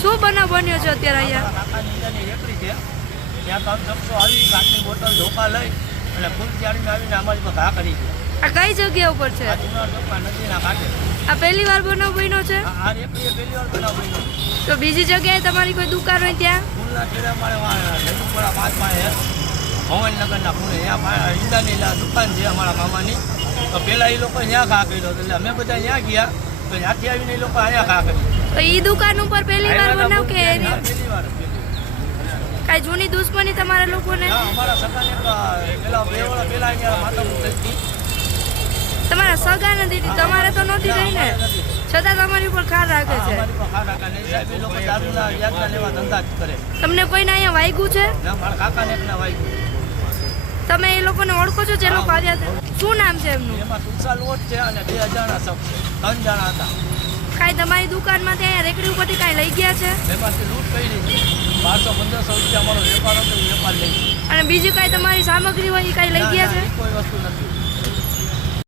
શું બનાવ બન્યો છે અત્યારે અહીંયા? કાકાની નીંદાની રેકડી છે ત્યાં કામ શખ્સો આવી કાચની બોટલ ધોકા લઈ અને ફૂલ ચાળીને આવીને અમારી પર ઘા કરી ગયા. આ કઈ જગ્યા ઉપર છે? આ જૂના ચોકમાં નદીના કાંઠે. આ પહેલી વાર બનાવ બન્યો છે? આ રેકડીએ પહેલી વાર બનાવ બન્યો. તો બીજી જગ્યાએ તમારી કોઈ દુકાન હોય ત્યાં? ફૂલના છેડે અમારે નદીપુરા 5 પાસે ભવનનગરના ખૂણે ત્યાં ઈંડાની દુકાન છે અમારા મામાની. તો પહેલાં એ લોકો ત્યાં ઘા કર્યો એટલે અમે બધા ત્યાં ગયા તો ત્યાંથી આવીને એ લોકો અહીંયા ઘા કર્યું. તો ઈ દુકાન ઉપર પહેલી વાર બનાવ કે પહેલી વાર કઈ જૂની દુશ્મની તમારા લોકોને? અમારા સગાને પેલા 2 વર્ષ પહેલા અહીંયા માથાકૂટ થઈ હતી. તમારા સગા નથી, તમારે તો નહોતી રહી ને, છતાં તમારી ઉપર ખાર રાખે છે. અમારી પર ખા રાખે ને સાહેબ એ લોકો દારૂના યાત્રા લેવા ધંધા જ કરે. તમને કોઈને અહીંયા વાગ્યું છે? ના મારા કાકાને એકના વાગ્યું. તમે એ લોકોને ઓળખો છો જે લોકો આવ્યા હતા? શું નામ છે એમનું? એમાં તુલસા લોટ છે અને 2 અજાણા શખ્સ છે. 3 જણા હતા. કાંઈ તમારી દુકાનમાંથી અહીંયા રેકડી ઉપરથી કાંઈ લઈ ગયા છે? એમાંથી લૂંટ કરી છે. 1200-1500 રૂપિયા અમારો વેપાર હતો એ વેપાર લઈ ગયો. અને બીજી કાંઈ તમારી સામગ્રી હોય એ કાંઈ લઈ ગયા છે? કોઈ વસ્તુ નથી.